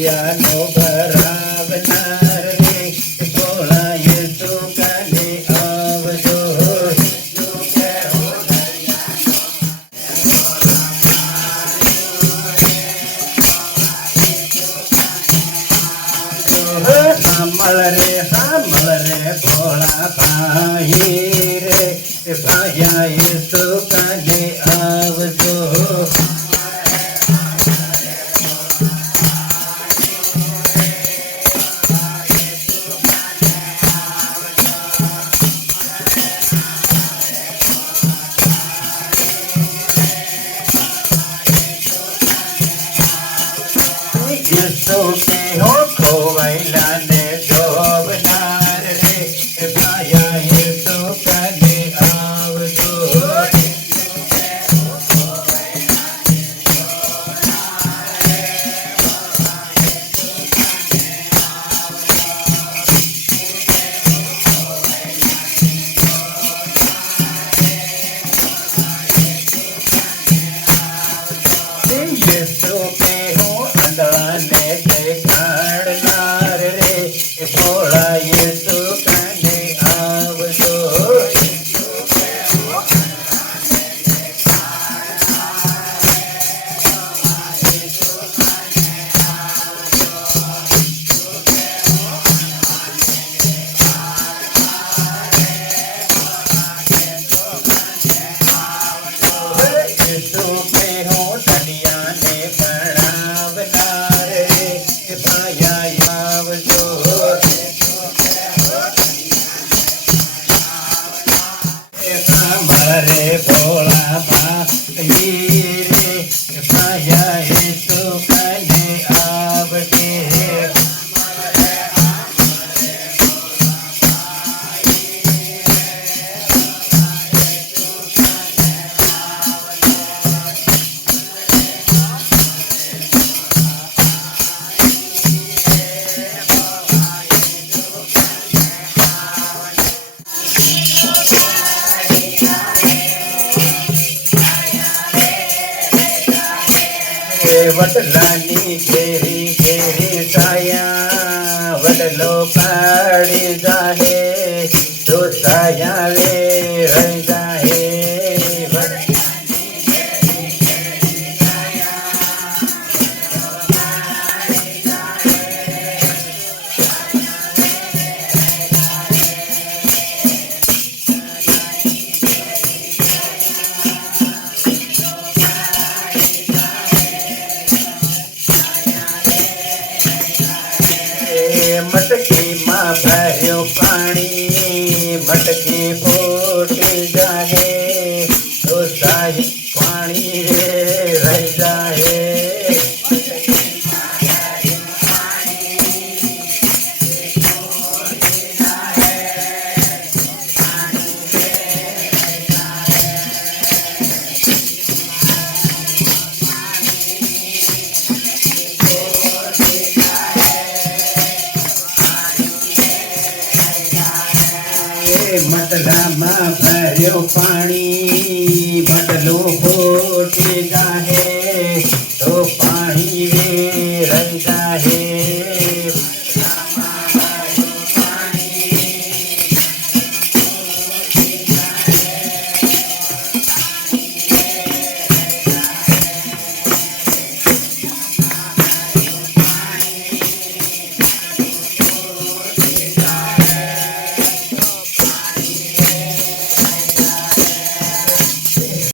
દરિયાનો ભરાવનાર રે ભોળા યેસુ કાને આવજો. સાંભળ રે ભોળા ભાઈ રે ભાયા યેસુ કાને આવજો. યેસુ કે હો ખોવાયેલા ને શોભનાર રે ભાયા યેસુ કાને આવજો. યેસુ કે હો આંધળાને દેખાડનાર રે ભોળા યેસુ કાને આવજો. યેસુ કે હો દરિયાને ભરાવનાર રે ભાયા આવજો. સાંભળ રે ભોળા ભાઈ રે ભાયા યેસુ કાને આવજે. વડલાની ઘેરી ઘેરી સાયા વડલો પાડી જાહે તો સાયા રે રહી જાહે. મટકીમાં ભર્યો પાણી મટકી ફૂટી જાહે તો સાહી પાણી રે રહી જાહે. મટલામાં ભર્યો પાણી બદલું ફૂટી જાહે તો પાણી રે રહી જાહે.